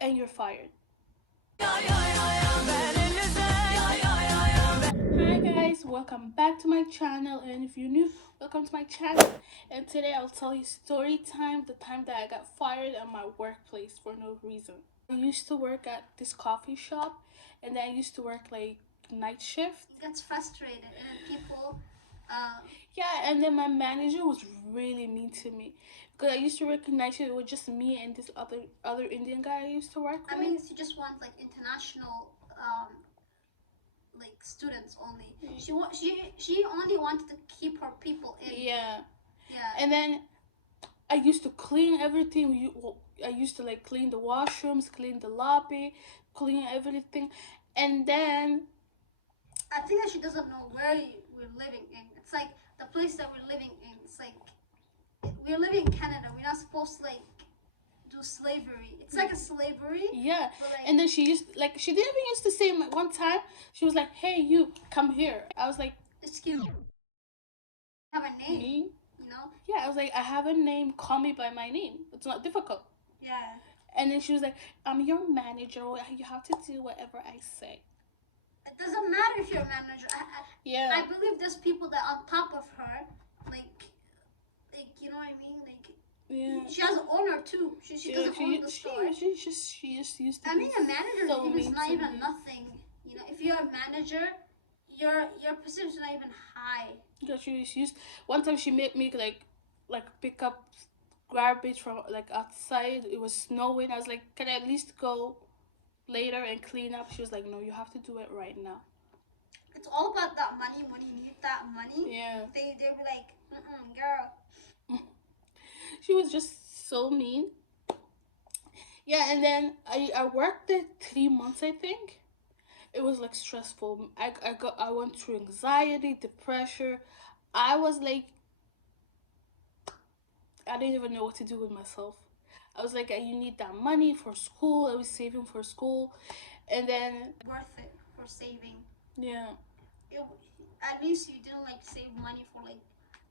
and you're fired. Hi guys, welcome back to my channel, and if you're new, welcome to my channel. And today I'll tell you story time, the time that I got fired at my workplace for no reason. I used to work at this coffee shop, and then I used to work like night shift. He gets frustrated and people Yeah, and then my manager was really mean to me because I used to work night shift. It was just me and this other Indian guy I used to work with. I mean, she just wants like international like students only. She only wanted to keep her people in. Yeah. Yeah. And then I used to clean everything. I used to like clean the washrooms, clean the lobby, clean everything, and then I think that she doesn't know where we're living in. It's like the place that we're living in. It's like we're living in Canada. We're not supposed to like do slavery. It's like a slavery. Yeah. Like, and then she didn't even used to say one time. She was like, "Hey, you come here." I was like, "Excuse me, I have a name." Me? You know? Yeah, I was like, "I have a name. Call me by my name. It's not difficult." Yeah. And then she was like, "I'm your manager. You have to do whatever I say." It doesn't matter if you're a manager. Yeah. I believe there's people that on top of her, like you know what I mean, like. Yeah. She has an owner too. She doesn't own the store. She just used to. I mean, a manager so is not to even me. nothing. You know, if you're a manager, your position is not even high. Yeah, she used. One time she made me like pick up garbage from like outside. It was snowing. I was like, "Can I at least go later and clean up?" She was like, "No, you have to do it right now." It's all about that money. When you need that money, Yeah. They'll be like, girl. She was just so mean. Yeah, and then I worked there 3 months, I think. It was like stressful. I went through anxiety, depression. I was like, I didn't even know what to do with myself. I was like, you need that money for school. I was saving for school, and then Worth it for saving. Yeah. At least you didn't like save money for like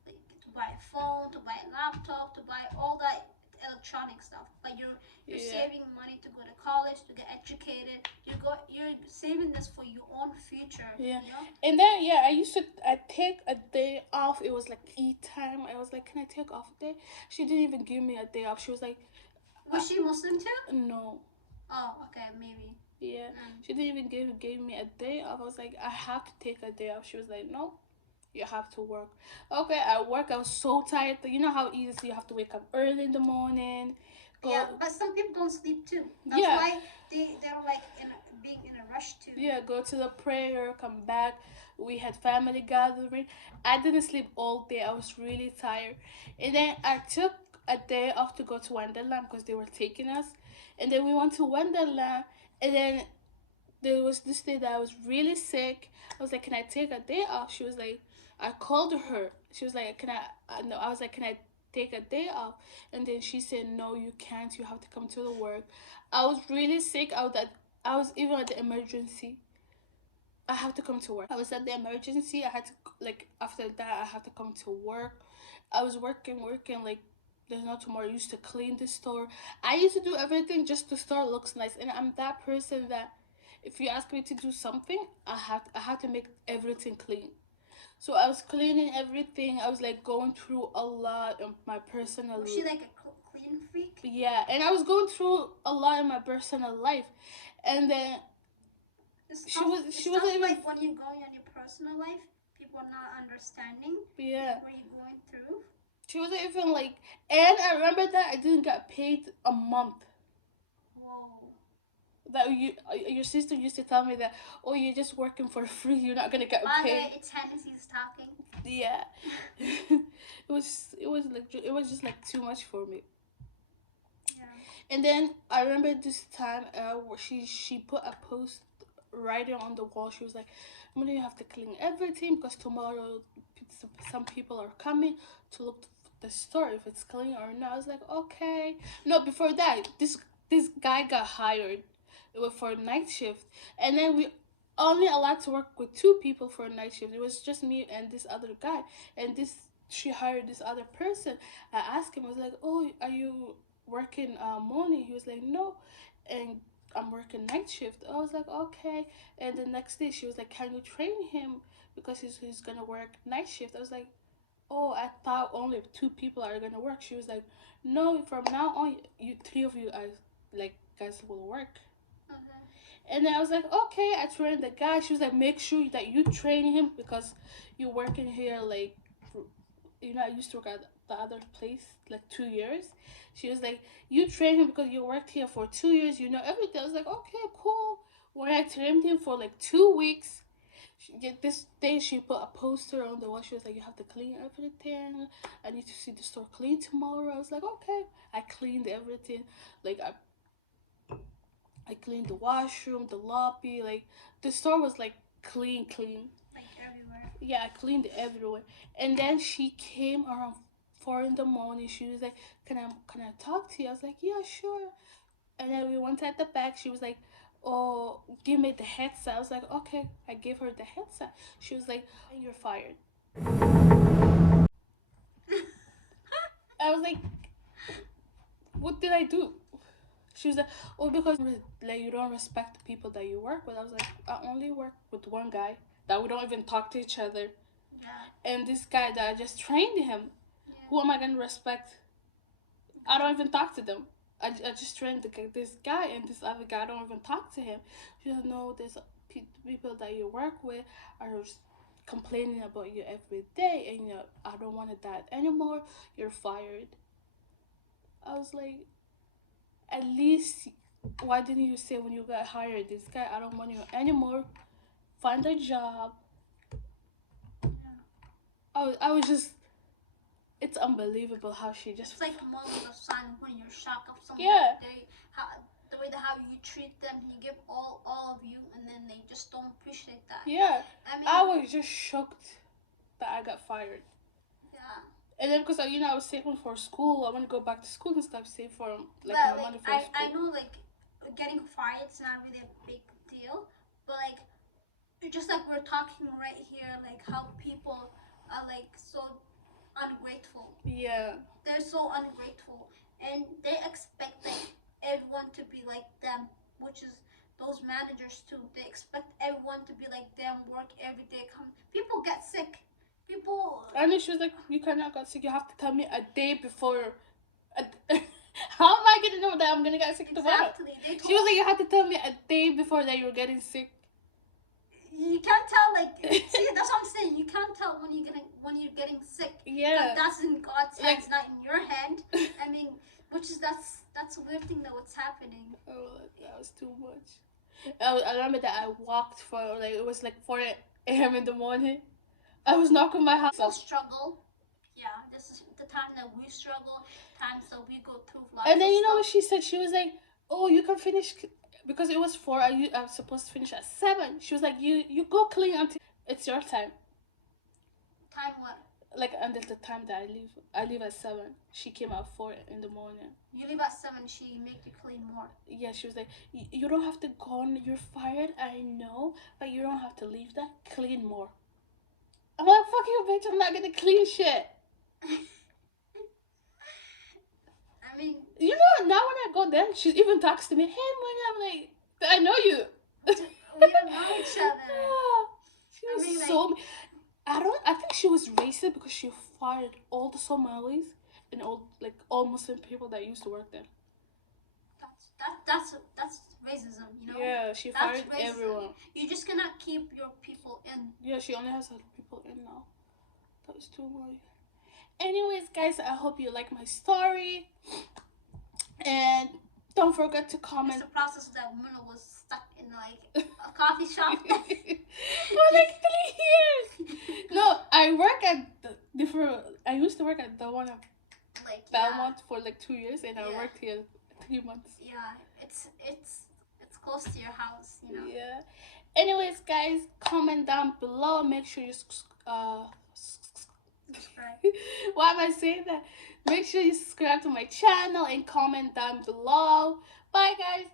to buy a phone, to buy a laptop, to buy all that electronic stuff. But you're saving money to go to college, to get educated. You're saving this for your own future. Yeah. You know? And then I take a day off. It was like eat time. I was like, "Can I take off a day?" She didn't even give me a day off. She was like, Was she Muslim too? No. Oh, okay, maybe. Yeah. She didn't even gave me a day off. I was like, "I have to take a day off." She was like, "No, you have to work." Okay, at work I was so tired. You know how easy you have to wake up early in the morning. Yeah, but some people don't sleep too. That's why they're like being in a rush too. Yeah, go to the prayer, come back. We had family gathering. I didn't sleep all day. I was really tired. And then I took a day off to go to Wonderland because they were taking us. And then we went to Wonderland. And then there was this day that I was really sick. I was like, "Can I take a day off?" She was like, I called her. She was like, "Can I?" No, I was like, "Can I take a day off?" And then she said, "No, you can't. You have to come to the work." I was really sick. I was even at the emergency. I have to come to work. I was at the emergency. I had to like after that I had to come to work. I was working like there's no tomorrow. I used to clean the store. I used to do everything just the store looks nice. And I'm that person that if you ask me to do something, I have to make everything clean. So I was cleaning everything. I was like going through a lot of my personal. Was she like a clean freak? Yeah, and I was going through a lot in my personal life, and then she wasn't even like when you're going on your personal life, people are not understanding. Yeah. What you're going through. She wasn't even like, and I remember that I didn't get paid a month. Whoa. That your sister used to tell me that, "Oh, you're just working for free. You're not gonna get paid." It's Hennessy's talking. Yeah. It was just like too much for me. Yeah. And then I remember this time, where she put a post writing on the wall. She was like, "Mona, you have to clean everything because tomorrow some people are coming to look the store if it's clean or not." I was like, "Okay." No, before that, this guy got hired. It was for a night shift, and then we only allowed to work with two people for a night shift. It was just me and this other guy, and this she hired this other person. I asked him, I was like, "Oh, are you working morning?" He was like, "No." and I'm working night shift. I was like, okay. And the next day she was like, can you train him because he's gonna work night shift? I was like, oh, I thought only two people are gonna work. She was like, no, from now on, you three of you are like guys will work. And then I was like, okay, I trained the guy. She was like, make sure that you train him because you're working here like, I used to work at the other place like 2 years. She was like, you train him because you worked here for 2 years. You know everything. I was like, okay, cool. When I trained him for like 2 weeks, this day she put a poster on the wall. She was like, you have to clean everything. I need to see the store clean tomorrow. I was like, okay. I cleaned everything. Like I cleaned the washroom, the lobby. Like the store was like clean, clean. Like everywhere. Yeah, I cleaned it everywhere. And then she came around 4 in the morning. She was like, "Can I talk to you?" I was like, "Yeah, sure." And then we went at the back. She was like, "Oh, give me the headset." I was like, "Okay." I gave her the headset. She was like, "You're fired." I was like, "What did I do?" She was like, "Oh, because like you don't respect the people that you work with." I was like, "I only work with one guy that we don't even talk to each other, Yeah. and this guy that I just trained him. Yeah. Who am I gonna respect? I don't even talk to them. I just trained this guy and this other guy. I don't even talk to him." She said, "No, there's people that you work with are complaining about you every day, and I don't want that anymore. You're fired." I was like, at least why didn't you say when you got hired, this guy, I don't want you anymore. Find a job. Yeah. I was just, it's unbelievable how she just. It's like a moment of silence when you're shocked of something. Yeah. The way that how you treat them, you give all of you, and then they just don't appreciate that. Yeah. I mean, I was just shocked that I got fired. yeah. And then because I was saving for school, I want to go back to school and stuff. Save for like But my like money for I school. know like getting fired is not really a big deal, but like just like we're talking right here, like how people are like so ungrateful. Yeah. They're so ungrateful, and they expect like everyone to be like them, which is those managers too. They expect everyone to be like them, work every day. Come, people get sick. People. And then she was like, "You cannot get sick. You have to tell me a day before." How am I gonna know that I'm gonna get sick tomorrow? Exactly. She was like, "You have to tell me a day before that you're getting sick." You can't tell, like, see, that's what I'm saying. You can't tell when you're getting sick. Yeah. That's in God's hands, Like, not in your hand. I mean, which is that's a weird thing that what's happening. oh, that was too much. I remember that I walked for like it was like 4 a.m. in the morning. I was knocking my house. People struggle. Yeah, this is the time that we struggle. Times that we go through lots. And then of you know stuff. what she said? She was like, "Oh, you can finish because it was 4. I was supposed to finish at 7." She was like, "You go clean until it's your time." Time what? Like until the time that I leave. I leave at 7. She came at 4 in the morning. You leave at 7. She make you clean more. Yeah, she was like, You don't have to go on. You're fired. I know, but you don't have to leave that. Clean more." I'm like, "Fuck you, bitch! I'm not gonna clean shit." I mean, You know, now when I go there, she even talks to me. "Hey, Monia," I'm like, "I know you." we don't know each other. She was I mean, so. I think she was racist because she fired all the Somalis and all Muslim people that used to work there. That's racism, you know. Yeah, she That's fired racism. everyone. You just cannot keep your people in. Yeah, she only has her people in now. That was too much. Anyways, guys, I hope you like my story, and don't forget to comment. It's the process that Muna was stuck in like a coffee shop for like 3 years. No, I work at the different. I used to work at the one at like Belmont for like 2 years, and I Yeah. worked here 3 months. Yeah, it's close to your house, you know. Yeah. Anyways, guys, comment down below. Make sure you Subscribe. why am I saying that? Make sure you subscribe to my channel and comment down below. Bye, guys.